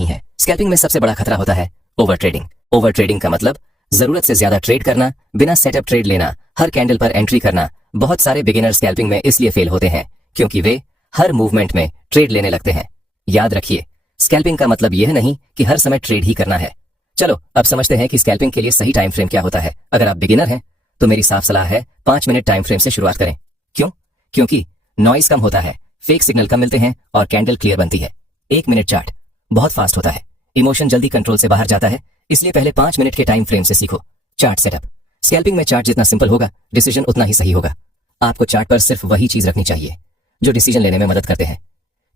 नहीं है। स्कैल्पिंग में सबसे बड़ा खतरा होता है ओवर ट्रेडिंग। ओवर ट्रेडिंग का मतलब जरूरत से ज्यादा ट्रेड करना, बिना सेटअप ट्रेड लेना, हर कैंडल पर एंट्री करना। बहुत सारे बिगिनर स्कैल्पिंग में इसलिए फेल होते हैं क्योंकि वे हर मूवमेंट में ट्रेड लेने लगते हैं। याद रखिए, स्कैल्पिंग का मतलब यह नहीं कि हर समय ट्रेड ही करना है। चलो अब समझते हैं कि स्कैल्पिंग के लिए सही टाइम फ्रेम क्या होता है। अगर आप बिगिनर हैं तो मेरी साफ सलाह है 5 मिनट टाइम फ्रेम से शुरुआत करें। क्यों? क्योंकि नॉइस कम होता है, फेक सिग्नल कम मिलते हैं और कैंडल क्लियर बनती है। 1 मिनट चार्ट बहुत फास्ट होता है, इमोशन जल्दी कंट्रोल से बाहर जाता है, इसलिए पहले 5 मिनट के टाइम फ्रेम से सीखो। Chart setup. स्कैल्पिंग में चार्ट जितना सिंपल होगा, डिसीजन उतना ही सही होगा। आपको चार्ट पर सिर्फ वही चीज रखनी चाहिए जो डिसीजन लेने में मदद करते हैं।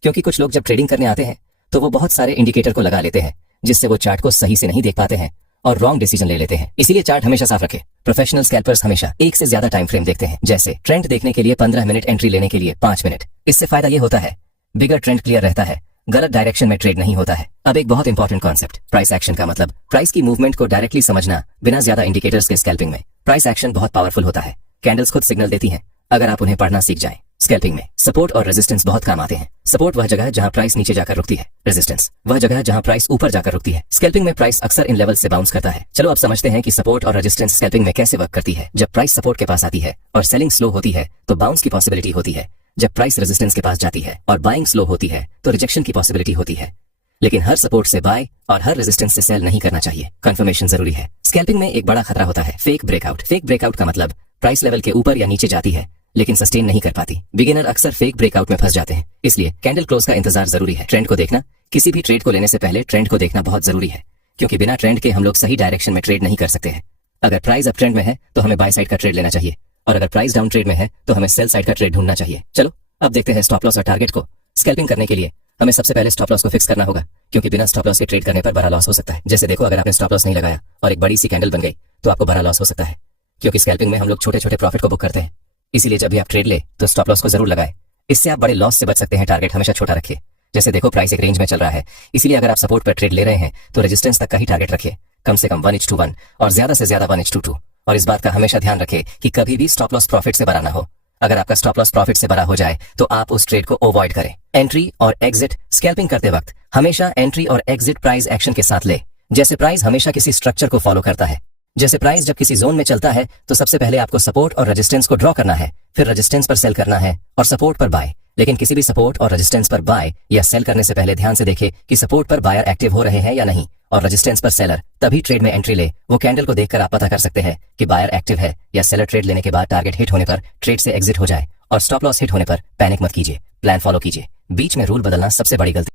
क्योंकि कुछ लोग जब ट्रेडिंग करने आते हैं तो वो बहुत सारे इंडिकेटर को लगा लेते हैं, जिससे वो चार्ट को सही से नहीं देख पाते हैं और रॉन्ग डिसीजन ले लेते हैं। इसीलिए चार्ट हमेशा साफ रखें। प्रोफेशनल स्कैल्पर्स हमेशा एक से ज्यादा टाइम फ्रेम देखते हैं, जैसे ट्रेंड देखने के लिए 15 मिनट, एंट्री लेने के लिए 5 मिनट। इससे फायदा ये होता है, बिगर ट्रेंड क्लियर रहता है, गलत डायरेक्शन में ट्रेड नहीं होता है। अब एक बहुत इंपॉर्टेंट कॉन्सेप्ट, प्राइस एक्शन का मतलब प्राइस की मूवमेंट को डायरेक्टली समझना बिना ज्यादा इंडिकेटर्स के। स्कैल्पिंग में प्राइस एक्शन बहुत पावरफुल होता है। कैंडल्स खुद सिग्नल देती हैं अगर आप उन्हें पढ़ना सीख जाएं। स्कैल्पिंग में सपोर्ट और रेजिस्टेंस बहुत काम आते हैं। सपोर्ट वह जगह है जहां प्राइस नीचे जाकर रुकती है, रेजिस्टेंस वह जगह है जहां प्राइस ऊपर जाकर रुकती है। स्कैल्पिंग में प्राइस अक्सर इन लेवल से बाउंस करता है। चलो अब समझते हैं कि सपोर्ट और रेजिस्टेंस स्कैल्पिंग में कैसे वर्क करती है। जब प्राइस सपोर्ट के पास आती है और सेलिंग स्लो होती है तो बाउंस की पॉसिबिलिटी होती है। जब प्राइस रेजिस्टेंस के पास जाती है और बाइंग स्लो होती है तो रिजेक्शन की पॉसिबिलिटी होती है। लेकिन हर सपोर्ट से बाय और हर रेजिस्टेंस से सेल नहीं करना चाहिए। कंफर्मेशन जरूरी है। स्कैल्पिंग में एक बड़ा खतरा होता है फेक ब्रेकआउट। फेक ब्रेकआउट का मतलब प्राइस लेवल के ऊपर या नीचे जाती है लेकिन सस्टेन नहीं कर पाती। बिगिनर अक्सर फेक ब्रेकआउट में फंस जाते हैं, इसलिए कैंडल क्लोज का इंतजार जरूरी है। ट्रेंड को देखना, किसी भी ट्रेड को लेने से पहले ट्रेंड को देखना बहुत जरूरी है, क्योंकि बिना ट्रेंड के हम लोग सही डायरेक्शन में ट्रेड नहीं कर सकते हैं। अगर प्राइस अप ट्रेंड में है तो हमें बाय साइड का ट्रेड लेना चाहिए, और अगर प्राइस डाउन ट्रेड में है तो हमें सेल साइड का ट्रेड ढूंढना चाहिए। चलो अब देखते हैं स्टॉप लॉस और टारगेट को। स्कैल्पिंग करने के लिए हमें सबसे पहले स्टॉप लॉस को फिक्स करना होगा, क्योंकि बिना स्टॉप लॉस के ट्रेड करने पर बड़ा लॉस हो सकता है। जैसे देखो, अगर आपने स्टॉप लॉस नहीं लगाया और एक बड़ी सी कैंडल बन गई तो आपको बड़ा लॉस हो सकता है, क्योंकि स्कैल्पिंग में हम लोग छोटे छोटे प्रॉफिट को बुक करते हैं। इसीलिए जब भी आप ट्रेड ले तो स्टॉप लॉस को जरूर लगाएं, इससे आप बड़े लॉस से बच सकते हैं। टारगेट हमेशा छोटा रखिए। जैसे देखो, प्राइस एक रेंज में चल रहा है, इसीलिए अगर आप सपोर्ट पर ट्रेड ले रहे हैं तो रेजिस्टेंस तक का ही टारगेट रखिए, कम से कम 1:1 और ज्यादा से ज्यादा 1:2। और इस बात का हमेशा ध्यान रखें कि कभी भी स्टॉप लॉस प्रॉफिट से बड़ा ना हो। अगर आपका स्टॉप लॉस प्रॉफिट से बड़ा हो जाए तो आप उस ट्रेड को अवॉइड करें। एंट्री और एग्जिट स्कैल्पिंग करते वक्त हमेशा एंट्री और एग्जिट प्राइस एक्शन के साथ ले। जैसे प्राइस हमेशा किसी स्ट्रक्चर को फॉलो करता है। जैसे प्राइस जब किसी जोन में चलता है तो सबसे पहले आपको सपोर्ट और रेजिस्टेंस को ड्रॉ करना है, फिर रेजिस्टेंस पर सेल करना है और सपोर्ट पर बाय। लेकिन किसी भी सपोर्ट और रेजिस्टेंस पर बाय या सेल करने से पहले ध्यान से देखें कि सपोर्ट पर बायर एक्टिव हो रहे हैं या नहीं, और रेजिस्टेंस पर सेलर। तभी ट्रेड में एंट्री ले। वो कैंडल को देखकर आप पता कर सकते हैं कि बायर एक्टिव है या सेलर। ट्रेड लेने के बाद टारगेट हिट होने पर ट्रेड से एग्जिट हो जाए, और स्टॉप लॉस हिट होने पर पैनिक मत कीजिए, प्लान फॉलो कीजिए। बीच में रूल बदलना सबसे बड़ी गलती।